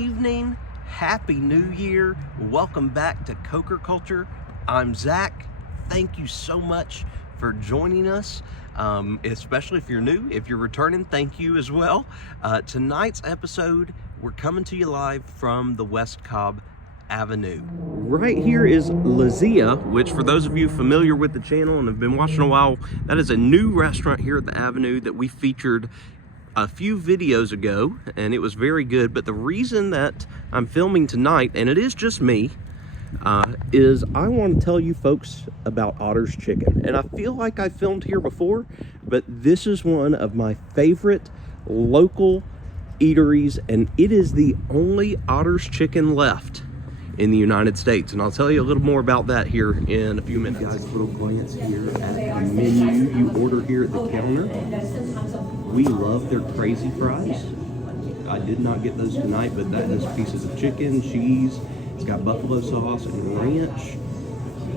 evening, happy new year, welcome back to Coker Culture. I'm Zach. Thank you so much for joining us, especially if you're new. If you're returning, thank you as well. Tonight's episode, we're coming to you live from the West Cobb Avenue. Right here is Lazia, which for those of you familiar with the channel and have been watching a while, that is a new restaurant here at the Avenue that we featured a few videos ago, and it was very good. But the reason that I'm filming tonight, and it is just me, is I want to tell you folks about Otters Chicken. And I feel like I filmed here before, but this is one of my favorite local eateries, and it is the only Otters Chicken left in the United States. And I'll tell you a little more about that here in a few minutes. Guys, a little glance here at the menu. You order here at the counter. We love their crazy fries. I did not get those tonight, but that has pieces of chicken, cheese. It's got buffalo sauce and ranch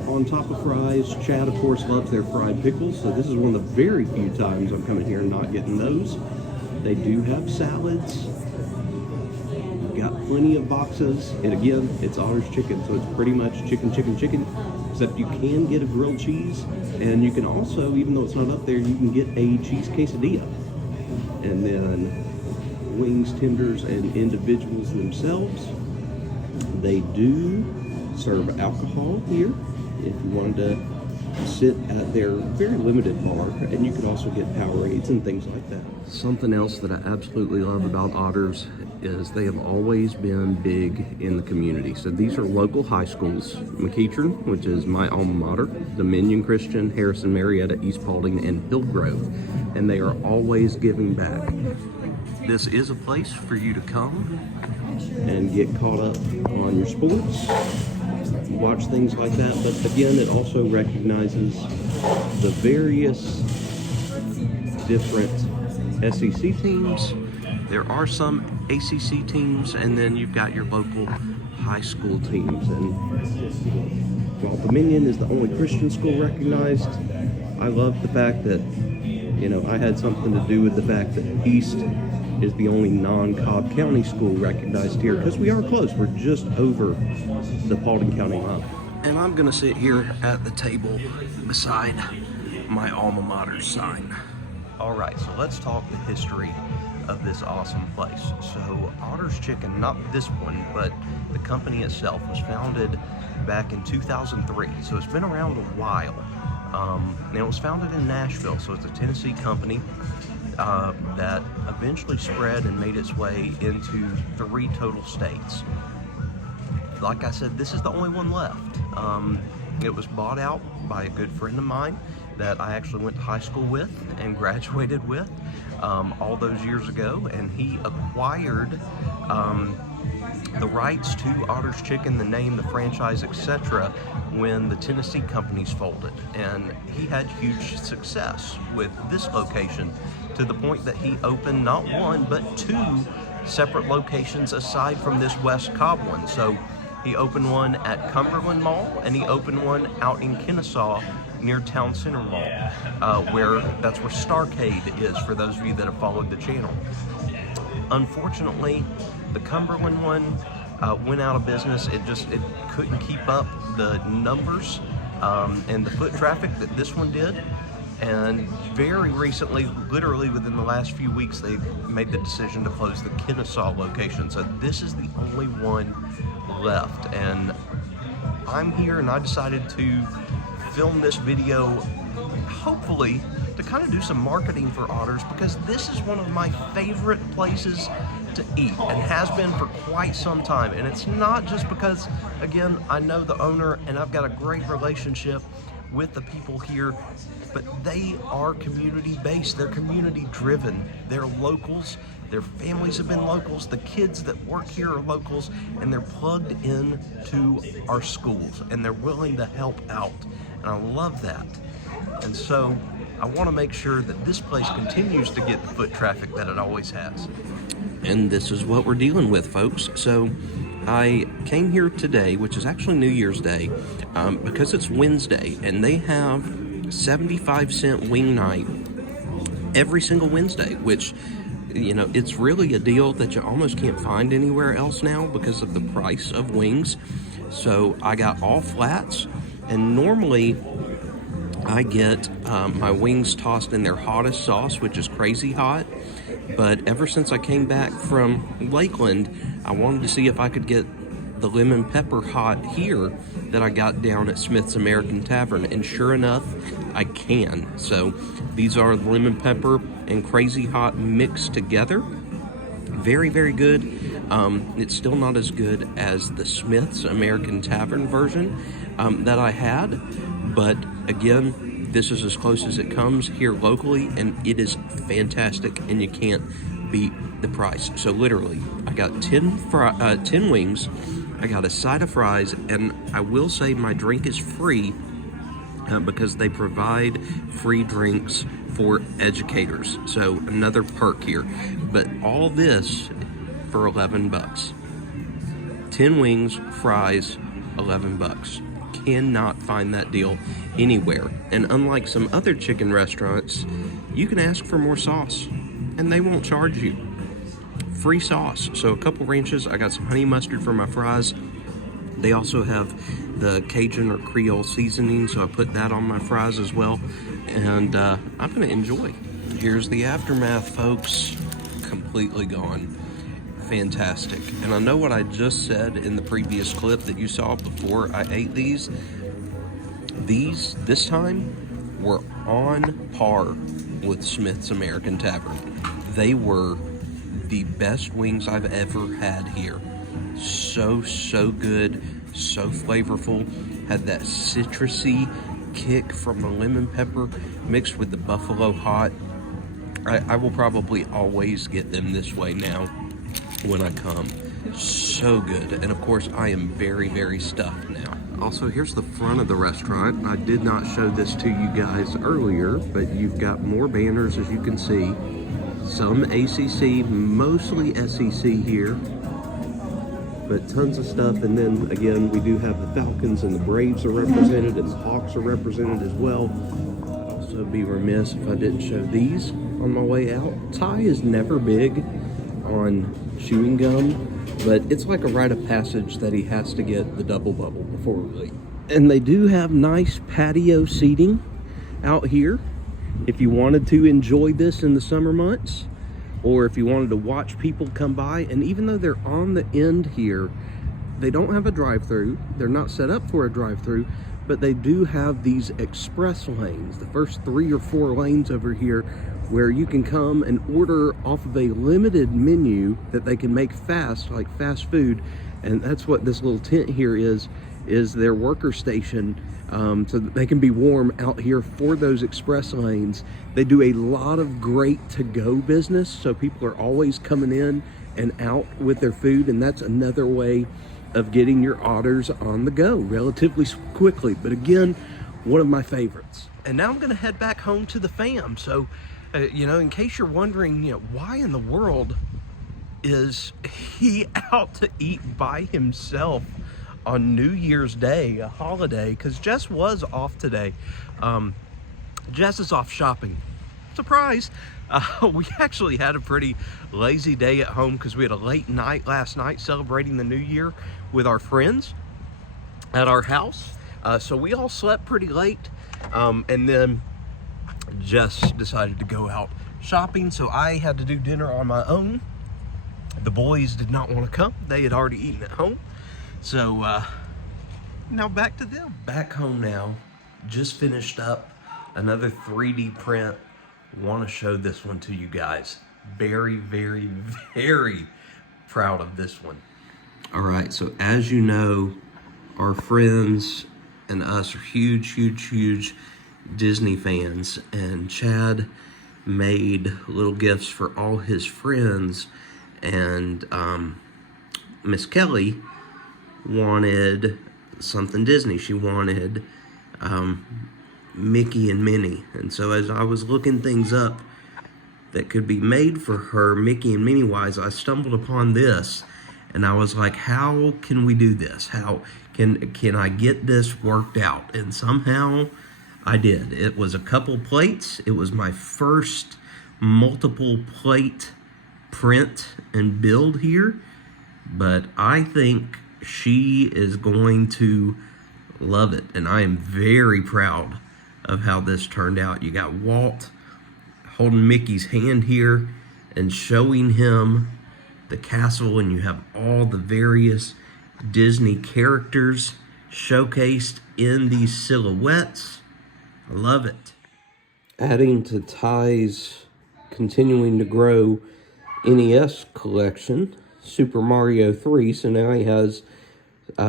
on top of fries. Chad, of course, loves their fried pickles, so this is one of the very few times I'm coming here and not getting those. They do have salads. We've got plenty of boxes, and again, it's Otters Chicken, so it's pretty much chicken, except you can get a grilled cheese, and you can also, even though it's not up there, you can get a cheese quesadilla. And then wings, tenders, and individuals themselves. They do serve alcohol here if you wanted to sit at their very limited bar, and you could also get Powerades and things like that. Something else that I absolutely love about Otters is they have always been big in the community. So these are local high schools: McEachern, which is my alma mater, Dominion Christian, Harrison Marietta, East Paulding, and Hillgrove, and they are always giving back. This is a place for you to come and get caught up on your sports, watch things like that. But again, it also recognizes the various different SEC teams. There are some ACC teams, and then you've got your local high school teams. And while Dominion is the only Christian school recognized, I love the fact that, you know, I had something to do with the fact that East is the only non-Cobb County school recognized here, because we are close. We're just over the Paulding County line. And I'm gonna sit here at the table beside my alma mater sign. All right, so let's talk the history of this awesome place. So Otters Chicken, not this one, but the company itself, was founded back in 2003. So it's been around a while. And it was founded in Nashville, so it's a Tennessee company that eventually spread and made its way into 3 total states. Like I said, this is the only one left. It was bought out by a good friend of mine that I actually went to high school with and graduated with all those years ago, and he acquired the rights to Otters Chicken, the name, the franchise, etc., when the Tennessee companies folded. And he had huge success with this location, to the point that he opened not 1 but 2 separate locations aside from this West Cobb one. So he opened one at Cumberland Mall, and he opened one out in Kennesaw near Town Center Mall, that's where Starcade is, for those of you that have followed the channel. Unfortunately, the Cumberland one went out of business. It couldn't keep up the numbers and the foot traffic that this one did. And very recently, literally within the last few weeks, they made the decision to close the Kennesaw location. So this is the only one left. And I'm here, and I decided to film this video, hopefully to kind of do some marketing for Otters, because this is one of my favorite places to eat, and has been for quite some time. And it's not just because, again, I know the owner and I've got a great relationship with the people here, but they are community based, they're community driven, they're locals, their families have been locals, the kids that work here are locals, and they're plugged in to our schools, and they're willing to help out, and I love that. And so I want to make sure that this place continues to get the foot traffic that it always has. And this is what we're dealing with, folks. So I came here today, which is actually New Year's Day, because it's Wednesday, and they have 75-cent wing night every single Wednesday, which you know, it's really a deal that you almost can't find anywhere else now because of the price of wings. So I got all flats, and normally I get my wings tossed in their hottest sauce, which is crazy hot. But ever since I came back from Lakeland, I wanted to see if I could get the lemon pepper hot here that I got down at Smith's American Tavern, and sure enough, I can. So these are lemon pepper and crazy hot mixed together. Very, very good. It's still not as good as the Smith's American Tavern version that I had, but again, this is as close as it comes here locally, and it is fantastic, and you can't beat the price. So literally, I got 10 wings, I got a side of fries, and I will say my drink is free because they provide free drinks for educators. So another perk here. But all this for 11 bucks. 10 wings, fries, 11 bucks. Cannot find that deal anywhere. And unlike some other chicken restaurants, you can ask for more sauce and they won't charge you. Free sauce. So a couple ranches. I got some honey mustard for my fries. They also have the Cajun or Creole seasoning, so I put that on my fries as well. And I'm gonna enjoy. Here's the aftermath, folks. Completely gone. Fantastic. And I know what I just said in the previous clip that you saw before I ate these. These, this time, were on par with Smith's American Tavern. They were the best wings I've ever had here. So good, so flavorful. Had that citrusy kick from the lemon pepper mixed with the buffalo hot. I will probably always get them this way now when I come. So good. And of course, I am very, very stuffed now. Also, here's the front of the restaurant. I did not show this to you guys earlier, but you've got more banners, as you can see. Some ACC, mostly SEC here, but tons of stuff. And then again, we do have the Falcons and the Braves are represented, and the Hawks are represented as well. I'd also be remiss if I didn't show these on my way out. Ty is never big on chewing gum, but it's like a rite of passage that he has to get the double bubble before we leave. And they do have nice patio seating out here if you wanted to enjoy this in the summer months, or if you wanted to watch people come by. And even though they're on the end here, they don't have a drive-through. They're not set up for a drive-through, but they do have these express lanes, the first 3 or 4 lanes over here, where you can come and order off of a limited menu that they can make fast, like fast food. And that's what this little tent here is their worker station, so that they can be warm out here for those express lanes. They do a lot of great to-go business, so people are always coming in and out with their food, and that's another way of getting your Otters on the go relatively quickly. But again, one of my favorites. And now I'm gonna head back home to the fam. So, you know, in case you're wondering, you know, why in the world is he out to eat by himself on New Year's Day, a holiday? Because Jess was off today. Jess is off shopping. Surprise! We actually had a pretty lazy day at home because we had a late night last night celebrating the new year with our friends at our house. So we all slept pretty late. And then Jess decided to go out shopping, so I had to do dinner on my own. The boys did not want to come. They had already eaten at home. So now back to them. Back home now. Just finished up another 3D print. Want to show this one to you guys. Very, very, very proud of this one. All right, so as you know, our friends and us are huge Disney fans, and Chad made little gifts for all his friends, and Miss Kelly wanted something Disney. She wanted Mickey and Minnie. And so as I was looking things up that could be made for her, Mickey and Minnie wise, I stumbled upon this, and I was like, how can we do this? How can I get this worked out? And somehow I did. It was a couple plates. It was my first multiple plate print and build here, but I think she is going to love it, and I am very proud of how this turned out. You got Walt holding Mickey's hand here and showing him the castle, and you have all the various Disney characters showcased in these silhouettes. I love it. Adding to Ty's continuing to grow NES collection, Super Mario 3, so now he has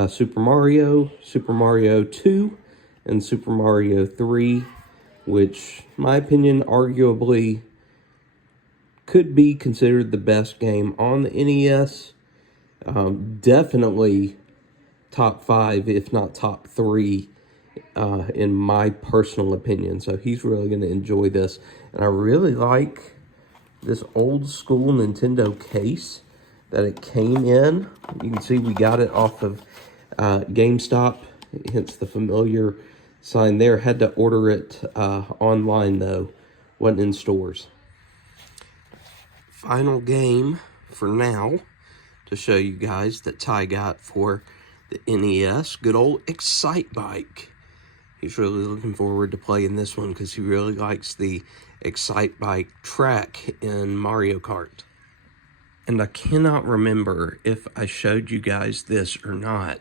Super Mario, Super Mario 2, and Super Mario 3, which, in my opinion, arguably could be considered the best game on the NES. Definitely top 5, if not top 3, in my personal opinion. So he's really going to enjoy this. And I really like this old school Nintendo case that it came in. You can see we got it off of GameStop, hence the familiar sign there. Had to order it online though, wasn't in stores. Final game for now to show you guys that Ty got for the NES. Good old Excite Bike. He's really looking forward to playing this one because he really likes the Excite Bike track in Mario Kart. And I cannot remember if I showed you guys this or not,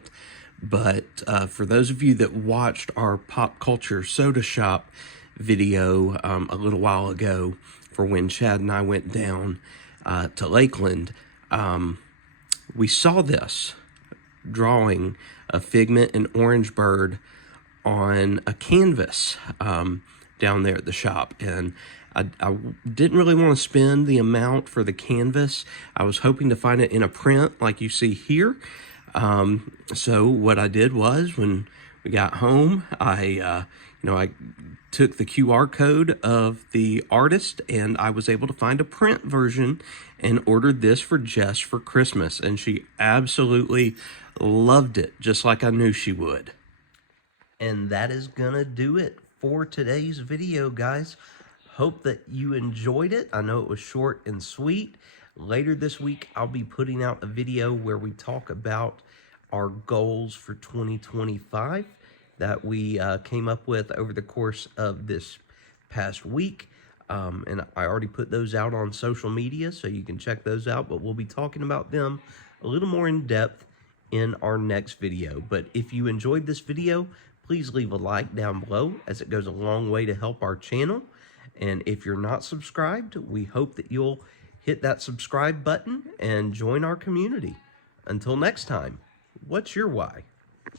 but for those of you that watched our Pop Culture Soda Shop video a little while ago, for when Chad and I went down to Lakeland, we saw this drawing of Figment and Orange Bird on a canvas down there at the shop, and I didn't really want to spend the amount for the canvas. I was hoping to find it in a print like you see here. So what I did was, when we got home, I took the QR code of the artist, and I was able to find a print version and ordered this for Jess for Christmas, and she absolutely loved it, just like I knew she would. And that is gonna do it for today's video, guys. Hope that you enjoyed it. I know it was short and sweet. Later this week, I'll be putting out a video where we talk about our goals for 2025 that we came up with over the course of this past week. And I already put those out on social media, so you can check those out. But we'll be talking about them a little more in depth in our next video. But if you enjoyed this video, please leave a like down below, as it goes a long way to help our channel. And if you're not subscribed, we hope that you'll hit that subscribe button and join our community. Until next time, what's your why?